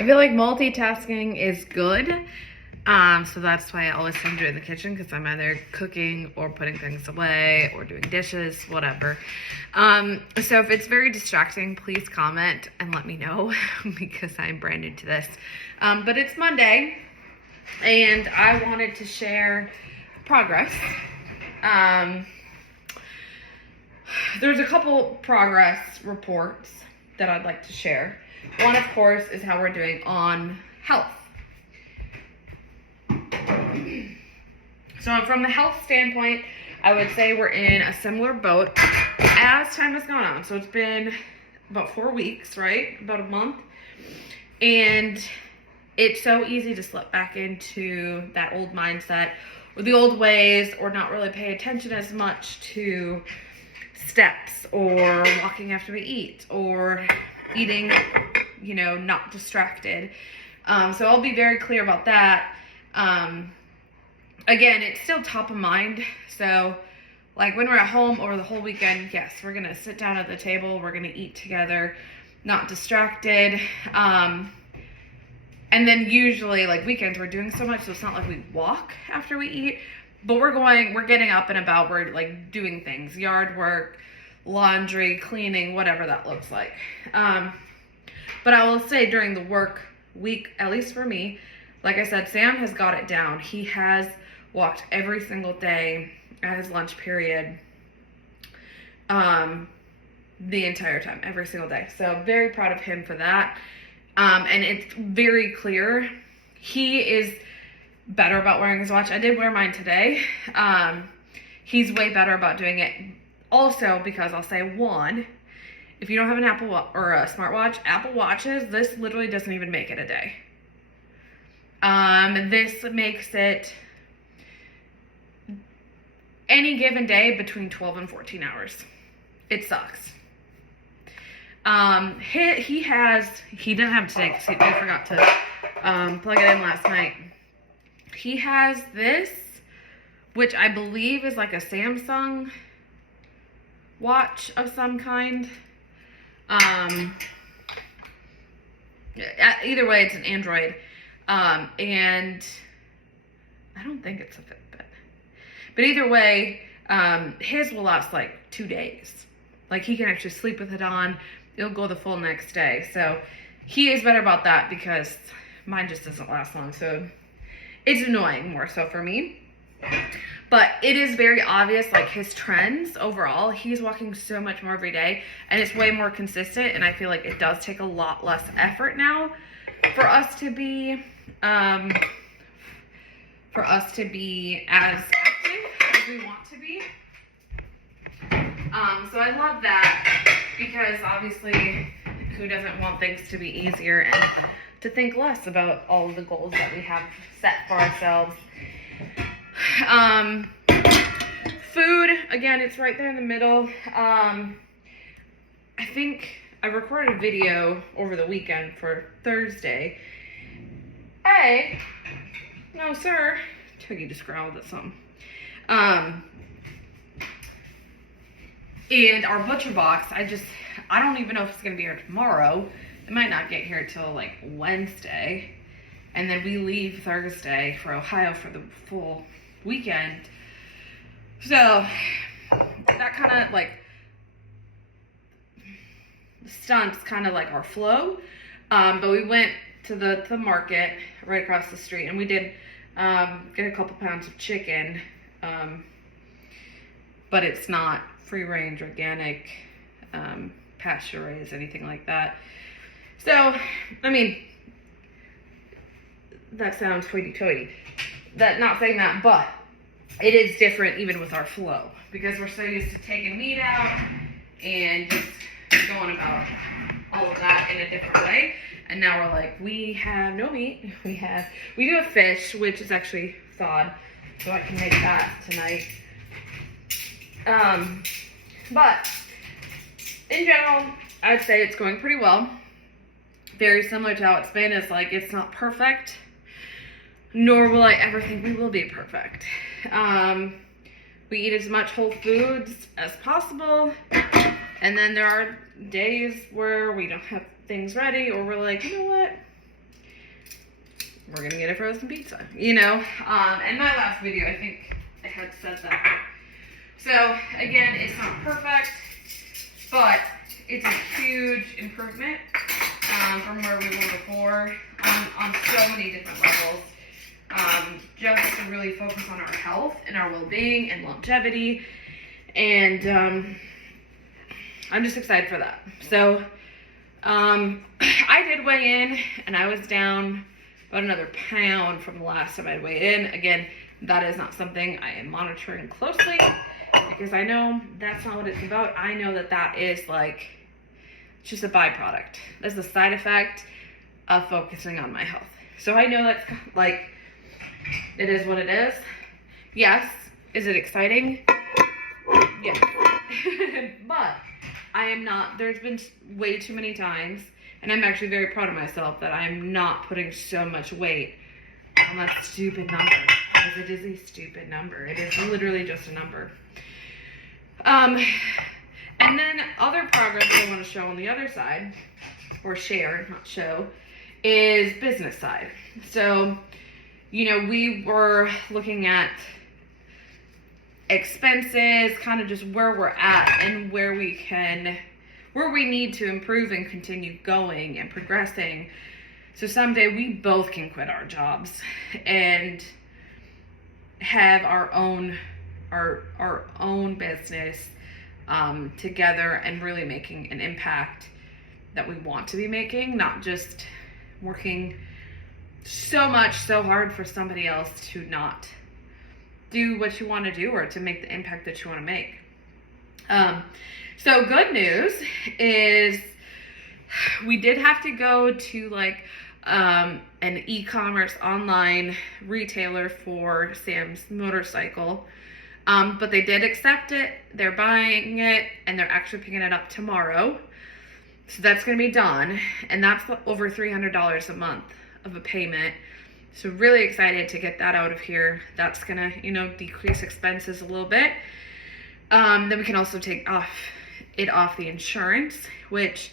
I feel like multitasking is good. So that's why I always enjoy in the kitchen, because I'm either cooking or putting things away or doing dishes, whatever. So if it's very distracting, please comment and let me know because I'm brand new to this. But it's Monday and I wanted to share progress. There's a couple progress reports that I'd like to share. One, of course, is how we're doing on health. So from the health standpoint, I would say we're in a similar boat as time has gone on. So it's been about 4 weeks, right? About a month. And it's so easy to slip back into that old mindset or the old ways, or not really pay attention as much to steps or walking after we eat or eating, not distracted. So I'll be very clear about that. Again, it's still top of mind. So like when we're at home over the whole weekend, yes, we're going to sit down at the table. We're going to eat together, not distracted. And then usually like weekends, we're doing so much. So it's not like we walk after we eat, but we're getting up and about. We're like doing things, yard work, laundry, cleaning, whatever that looks like. But I will say during the work week, at least for me, like I said, Sam has got it down. He has walked every single day at his lunch period, the entire time, every single day. So very proud of him for that. And it's very clear he is better about wearing his watch. I did wear mine today. He's way better about doing it. Also, because I'll say one, if you don't have an Apple or a smartwatch, Apple Watches, this literally doesn't even make it a day. This makes it any given day between 12 and 14 hours. It sucks. He didn't have it today because I forgot to plug it in last night. He has this, which I believe is like a Samsung watch of some kind. Either way, it's an Android. And I don't think it's a Fitbit. But either way, his will last like 2 days. Like he can actually sleep with it on. It'll go the full next day. So he is better about that because mine just doesn't last long. So it's annoying more so for me. But it is very obvious, like his trends overall, he's walking so much more every day and it's way more consistent. And I feel like it does take a lot less effort now for us to be as active as we want to be. So I love that because obviously who doesn't want things to be easier and to think less about all of the goals that we have set for ourselves. Food, again, it's right there in the middle. I think I recorded a video over the weekend for Thursday. Hey, no sir, Twiggy just growled at something. And our butcher box, I don't even know if it's gonna be here tomorrow. It might not get here till like Wednesday. And then we leave Thursday for Ohio for the full weekend. So that kind of like stunts kind of like our flow. But we went to the market right across the street and we did get a couple pounds of chicken. But it's not free range, organic, pasture raised, anything like that. So, I mean, that sounds hoity-toity. Not saying that, but it is different even with our flow because we're so used to taking meat out and just going about all of that in a different way. And now we're like, we have no meat. We do have fish, which is actually thawed, so I can make that tonight. But in general, I'd say it's going pretty well. Very similar to how it's been. It's like, it's not perfect, nor will I ever think we will be perfect. We eat as much whole foods as possible. And then there are days where we don't have things ready, or we're like, you know what? we're gonna get a frozen pizza, you know? In my last video, I think I had said that. So again, it's not perfect, but it's a huge improvement from where we were before on so many different levels. Just to really focus on our health and our well-being and longevity. And I'm just excited for that. So I did weigh in, and I was down about another pound from the last time I weighed in. Again, that is not something I am monitoring closely because I know that's not what it's about. I know that that is like just a byproduct. That's the side effect of focusing on my health. So I know that's like, it is what it is. Yes. Is it exciting? Yes. But I am not, there's been way too many times, and I'm actually very proud of myself that I'm not putting so much weight on that stupid number. Because it is a stupid number. It is literally just a number. And then other progress I want to show on the other side, or share, not show, is business side. So, you know, we were looking at expenses, kind of just where we're at and where we need to improve and continue going and progressing. So someday we both can quit our jobs and have our own business together and really making an impact that we want to be making, not just working so hard for somebody else to not do what you want to do or to make the impact that you want to make. So good news is we did have to go to like an e-commerce online retailer for Sam's motorcycle. But they did accept it. They're buying it and they're actually picking it up tomorrow. So that's going to be done. And that's over $300 a month of a payment. So really excited to get that out of here. That's going to, you know, decrease expenses a little bit. Then we can also take off the insurance, which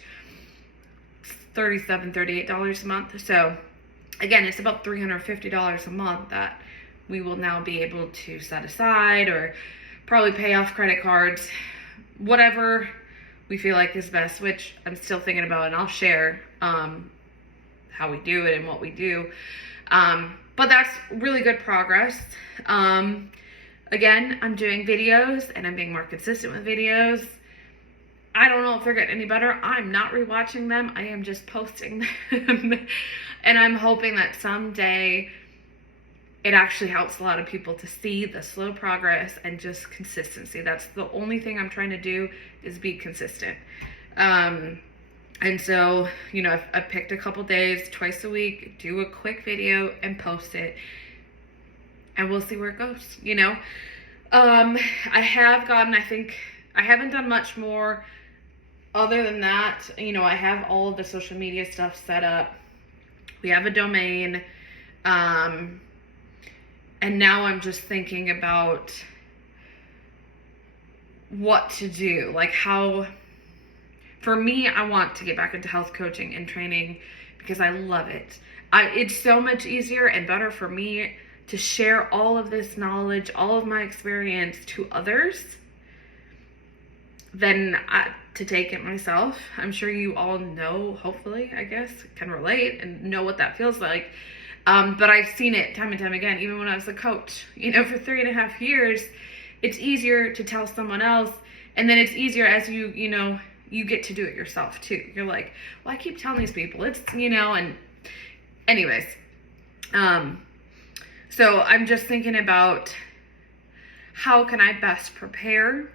is $37, $38 a month. So again, it's about $350 a month that we will now be able to set aside or probably pay off credit cards, whatever we feel like is best, which I'm still thinking about, and I'll share how we do it and what we do. But that's really good progress. Again, I'm doing videos and I'm being more consistent with videos. I don't know if they're getting any better. I'm not rewatching them. I am just posting them. And I'm hoping that someday it actually helps a lot of people to see the slow progress and just consistency. That's the only thing I'm trying to do, is be consistent. And so, you know, I've picked a couple days, twice a week, do a quick video and post it. And we'll see where it goes, you know. I haven't done much more other than that. You know, I have all of the social media stuff set up. We have a domain. And now I'm just thinking about what to do. Like how, for me, I want to get back into health coaching and training because I love it. It's so much easier and better for me to share all of this knowledge, all of my experience to others than to take it myself. I'm sure you all know, hopefully, I guess, can relate and know what that feels like. But I've seen it time and time again, even when I was a coach, you know, for 3.5 years, it's easier to tell someone else. And then it's easier as you get to do it yourself too. You're like, well, I keep telling these people it's, you know, and anyways, so I'm just thinking about how can I best prepare?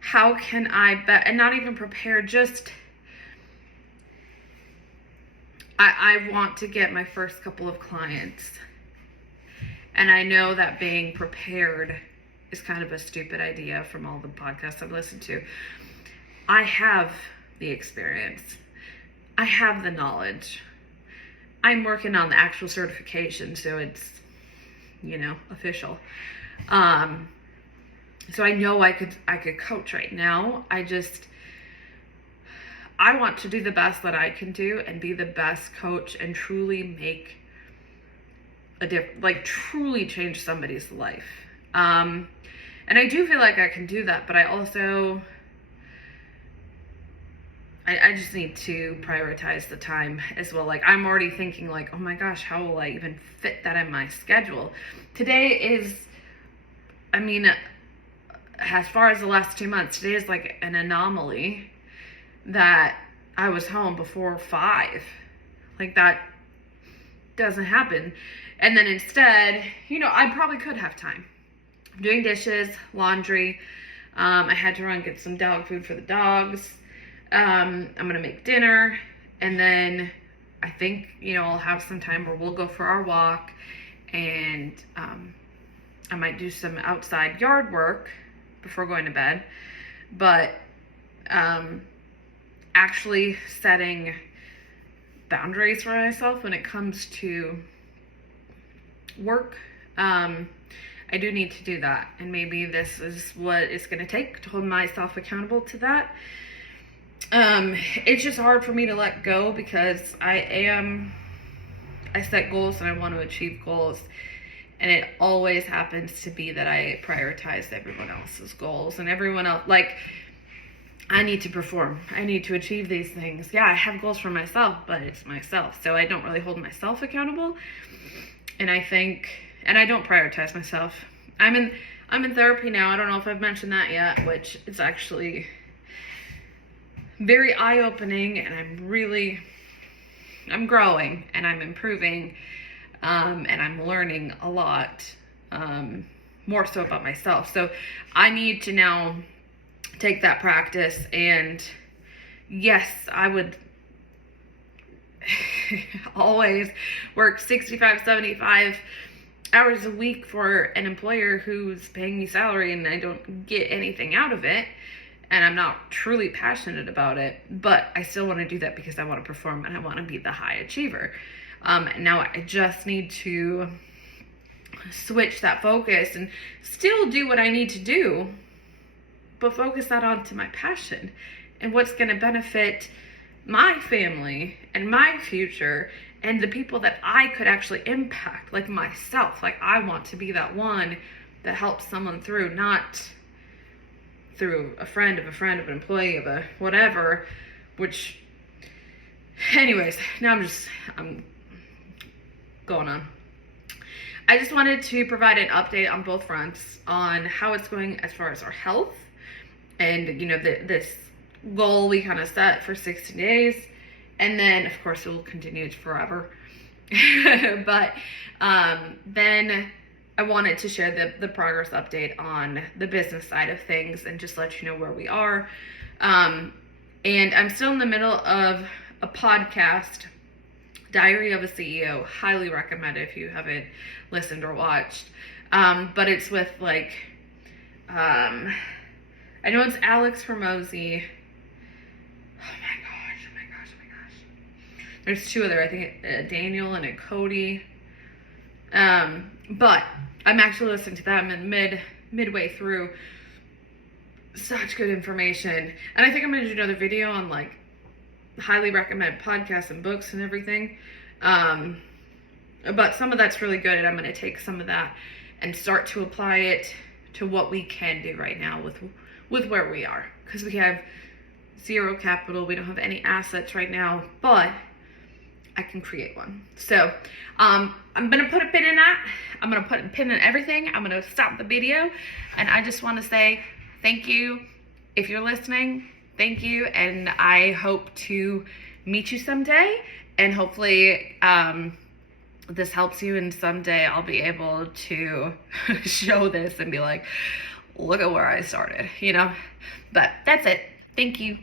How can I and not even prepare, just I want to get my first couple of clients. And I know that being prepared is kind of a stupid idea from all the podcasts I've listened to. I have the experience. I have the knowledge. I'm working on the actual certification, so it's, you know, official. So I know I could coach right now. I want to do the best that I can do and be the best coach and truly make like truly change somebody's life. And I do feel like I can do that, but I also, I just need to prioritize the time as well. Like, I'm already thinking like, oh my gosh, how will I even fit that in my schedule? Today is, I mean, as far as the last 2 months, today is like an anomaly that I was home before 5. Like, that doesn't happen. And then instead, you know, I probably could have time. I'm doing dishes, laundry. I had to run get some dog food for the dogs. I'm gonna make dinner, and then I think, you know, I'll have some time where we'll go for our walk, and I might do some outside yard work before going to bed. But actually setting boundaries for myself when it comes to work, I do need to do that, and maybe this is what it's going to take to hold myself accountable to that. It's just hard for me to let go because I set goals and I want to achieve goals, and it always happens to be that I prioritize everyone else's goals, and everyone else, like, I need to perform. I need to achieve these things. Yeah, I have goals for myself, but it's myself, so I don't really hold myself accountable. And I think, and I don't prioritize myself. I'm in therapy now. I don't know if I've mentioned that yet, which is actually very eye-opening, and I'm growing and I'm improving, and I'm learning a lot, more so about myself. So I need to now take that practice, and yes, I would always work 65, 75 hours a week for an employer who's paying me salary and I don't get anything out of it, and I'm not truly passionate about it, but I still want to do that because I want to perform and I want to be the high achiever. Now I just need to switch that focus and still do what I need to do, but focus that onto my passion and what's going to benefit my family and my future and the people that I could actually impact, like myself. Like, I want to be that one that helps someone through, not through a friend of an employee of a whatever, which, anyways, now I'm going on. I just wanted to provide an update on both fronts on how it's going as far as our health and, you know, this goal we kind of set for 60 days. And then, of course, it will continue forever. But then I wanted to share the progress update on the business side of things and just let you know where we are. And I'm still in the middle of a podcast, Diary of a CEO. Highly recommend it if you haven't listened or watched. But it's with, like, I know it's Alex Hormozy. Oh my gosh. There's 2 other, I think, Daniel and a Cody. But I'm actually listening to them in midway through. Such good information. And I think I'm going to do another video on, like, highly recommend podcasts and books and everything. But some of that's really good, and I'm going to take some of that and start to apply it to what we can do right now with where we are. Because we have 0 capital. We don't have any assets right now, but I can create one. So I'm going to put a pin in that. I'm going to put a pin in everything. I'm going to stop the video. And I just want to say thank you. If you're listening, thank you. And I hope to meet you someday. And hopefully this helps you. And someday I'll be able to show this and be like, look at where I started, you know. But that's it. Thank you.